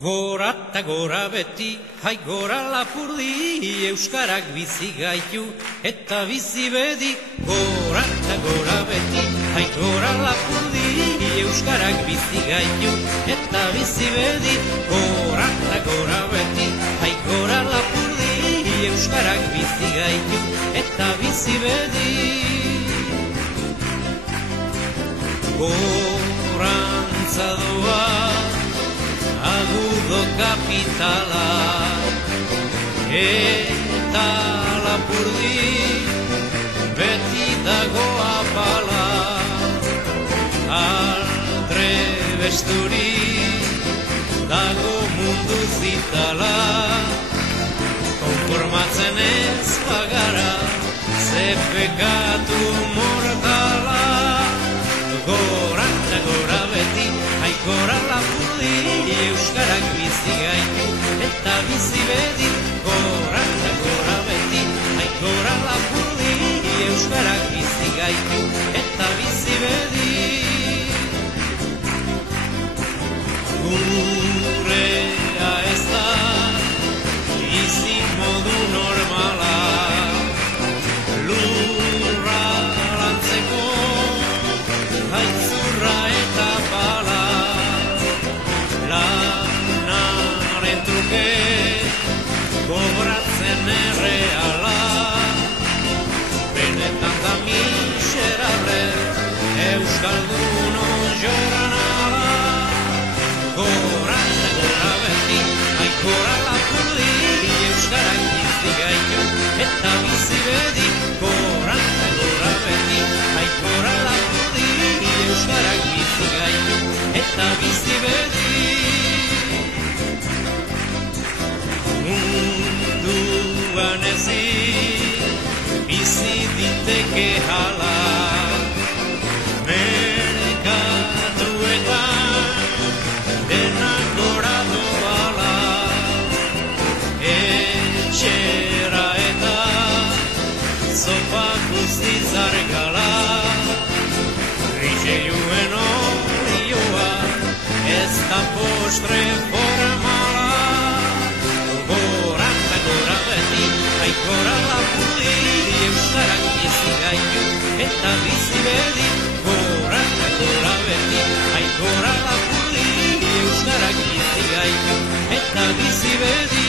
Gora eta gora beti, hai gora lapurdi, euskarak bizi gaitu eta bizi bedi. Gora eta gora beti, hai gora lapurdi, euskarak bizi gaitu eta bizi bedi. Gora eta gora beti, hai gora lapurdi, euskarak bizi gaitu eta bizi bedi. Gorantza doa agudo kapitala eta lapurdi beti dago apala. Aldre besturi dago mundu zitala, konformatzen ez bagara ze pekatu mortala. Gora eta gora beti, hai gora lapurdi, euskarak bizi gaitu eta bizi bedi. Gora eta gora beti, hai gora lapurdi, euskarak bizi gaitu eta bizi bedi. Gurea ez da bizi modu normala, lurra lantzeko haitzurra eta bala. Lanaren truke kobratzen erreala, benetan da miserable euskaldun joran ala. Gora eta gora beti, hai gora lapurdi, euskarak bizi gaitu eta bizi bedi. Gora eta gora beti, hai gora lapurdi, euskarak bizi gaitu eta bizi bedi. Munduan ezin bizi diteke hala, merkatuetan denak gora doala, etxera eta zopa guztiz argala. Rigeluen olioa ez da postre formala. Gora eta gora beti, hai gora lapurdi, euskarak bizi gaitu eta bizi bedi. Gora eta gora beti, hai gora lapurdi, euskarak bizi gaitu eta bizi bedi.